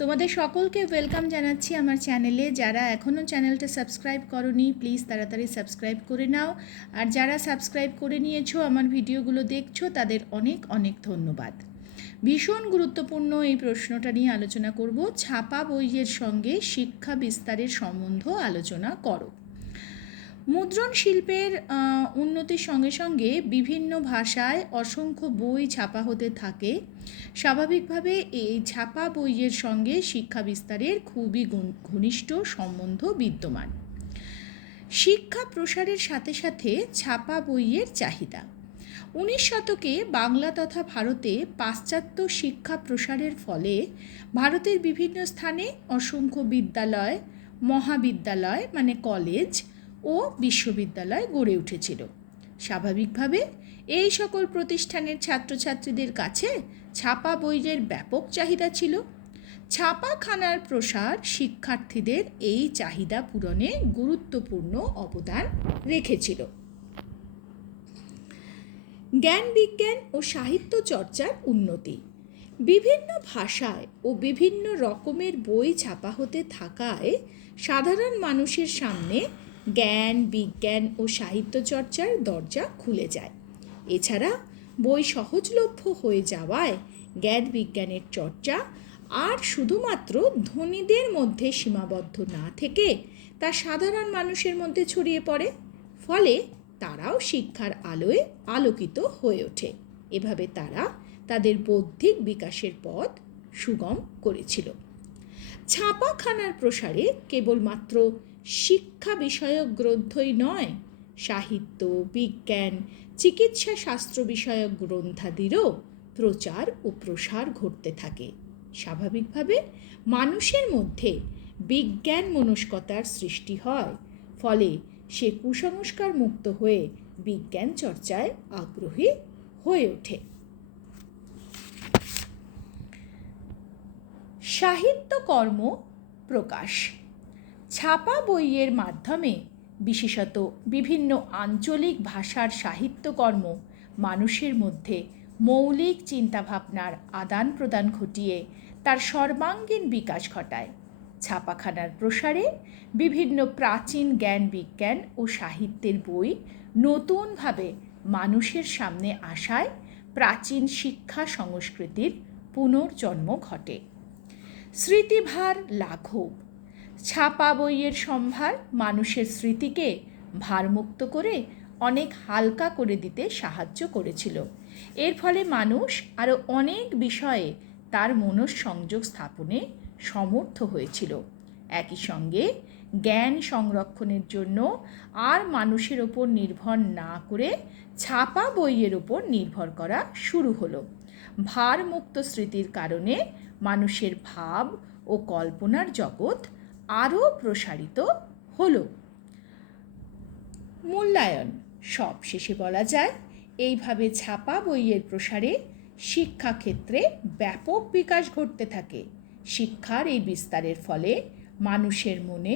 তোমাদের সকলকে ওয়েলকাম জানাচ্ছি আমার চ্যানেলে। যারা এখনও চ্যানেলটা সাবস্ক্রাইব করোনি প্লিজ তাড়াতাড়ি সাবস্ক্রাইব করে নাও, আর যারা সাবস্ক্রাইব করে নিয়েছো আমার ভিডিওগুলো দেখছো তাদের অনেক অনেক ধন্যবাদ। ভীষণ গুরুত্বপূর্ণ এই প্রশ্নটা নিয়ে আলোচনা করব। ছাপা বইয়ের সঙ্গে শিক্ষা বিস্তারের সম্বন্ধ আলোচনা করো। মুদ্রণ শিল্পের উন্নতির সঙ্গে সঙ্গে বিভিন্ন ভাষায় অসংখ্য বই ছাপা হতে থাকে। স্বাভাবিকভাবে এই ছাপা বইয়ের সঙ্গে শিক্ষা বিস্তারের খুবই ঘনিষ্ঠ সম্বন্ধ বিদ্যমান। শিক্ষা প্রসারের সাথে সাথে ছাপা বইয়ের চাহিদা। 19 শতকে বাংলা তথা ভারতে পাশ্চাত্য শিক্ষা প্রসারের ফলে ভারতের বিভিন্ন স্থানে অসংখ্য বিদ্যালয়, মহাবিদ্যালয় মানে কলেজ ও বিশ্ববিদ্যালয় গড়ে উঠেছিল। স্বাভাবিকভাবে এই সকল প্রতিষ্ঠানের ছাত্রছাত্রীদের কাছে ছাপা বইয়ের ব্যাপক চাহিদা ছিল। ছাপাখানার প্রসার শিক্ষার্থীদের এই চাহিদা পূরণে গুরুত্বপূর্ণ অবদান রেখেছিল। জ্ঞান বিজ্ঞান ও সাহিত্য চর্চার উন্নতি। বিভিন্ন ভাষায় ও বিভিন্ন রকমের বই ছাপা হতে থাকায় সাধারণ মানুষের সামনে জ্ঞান বিজ্ঞান ও সাহিত্য চর্চার দরজা খুলে যায়। এছাড়া বই সহজলভ্য হয়ে যাওয়ায় জ্ঞান বিজ্ঞানের চর্চা আর শুধুমাত্র ধনীদের মধ্যে সীমাবদ্ধ না থেকে তা সাধারণ মানুষের মধ্যে ছড়িয়ে পড়ে। ফলে তারাও শিক্ষার আলোয় আলোকিত হয়ে ওঠে। এভাবে তারা তাদের বৌদ্ধিক বিকাশের পথ সুগম করেছিল। ছাপাখানার প্রসারে কেবলমাত্র শিক্ষা বিষয়ক গ্রন্থই নয়, সাহিত্য বিজ্ঞান চিকিৎসা শাস্ত্র বিষয়ক গ্রন্থাদিরও প্রচার ও প্রসার ঘটতে থাকে। স্বাভাবিকভাবে মানুষের মধ্যে বিজ্ঞান মনস্কতার সৃষ্টি হয়। ফলে সে কুসংস্কার মুক্ত হয়ে বিজ্ঞান চর্চায় আগ্রহী হয়ে ওঠে। সাহিত্যকর্ম প্রকাশ। ছাপা বইয়ের মাধ্যমে বিশেষত বিভিন্ন আঞ্চলিক ভাষার সাহিত্যকর্ম মানুষের মধ্যে মৌলিক চিন্তাভাবনার আদান প্রদান ঘটিয়ে তার সর্বাঙ্গীন বিকাশ ঘটায়। ছাপাখানার প্রসারে বিভিন্ন প্রাচীন জ্ঞান বিজ্ঞান ও সাহিত্যের বই নতুনভাবে মানুষের সামনে আসায় প্রাচীন শিক্ষা সংস্কৃতির পুনর্জন্ম ঘটে। স্মৃতিভার লাঘব। ছাপা বইয়ের সম্ভার মানুষের স্মৃতিকে ভারমুক্ত করে অনেক হালকা করে দিতে সাহায্য করেছিল। এর ফলে মানুষ আরও অনেক বিষয়ে তার মনঃসংযোগ স্থাপনে সমর্থ হয়েছিল। একই সঙ্গে জ্ঞান সংরক্ষণের জন্য আর মানুষের ওপর নির্ভর না করে ছাপা বইয়ের ওপর নির্ভর করা শুরু হলো। ভারমুক্ত স্মৃতির কারণে মানুষের ভাব ও কল্পনার জগৎ আরও প্রসারিত হলো। মূল্যায়ন। সব শেষে বলা যায় এইভাবে ছাপা বইয়ের প্রসারে শিক্ষাক্ষেত্রে ব্যাপক বিকাশ ঘটতে থাকে। শিক্ষার এই বিস্তারের ফলে মানুষের মনে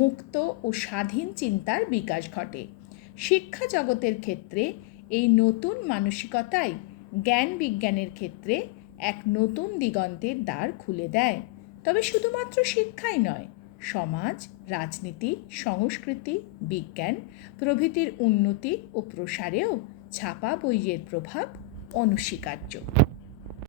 মুক্ত ও স্বাধীন চিন্তার বিকাশ ঘটে। শিক্ষা জগতের ক্ষেত্রে এই নতুন মানসিকতাই জ্ঞান বিজ্ঞানের ক্ষেত্রে এক নতুন দিগন্তের দ্বার খুলে দেয়। তবে শুধুমাত্র শিক্ষাই নয়, সমাজ রাজনীতি সংস্কৃতি বিজ্ঞান প্রভৃতির উন্নতি ও প্রসারেও ছাপা বইয়ের প্রভাব অনস্বীকার্য।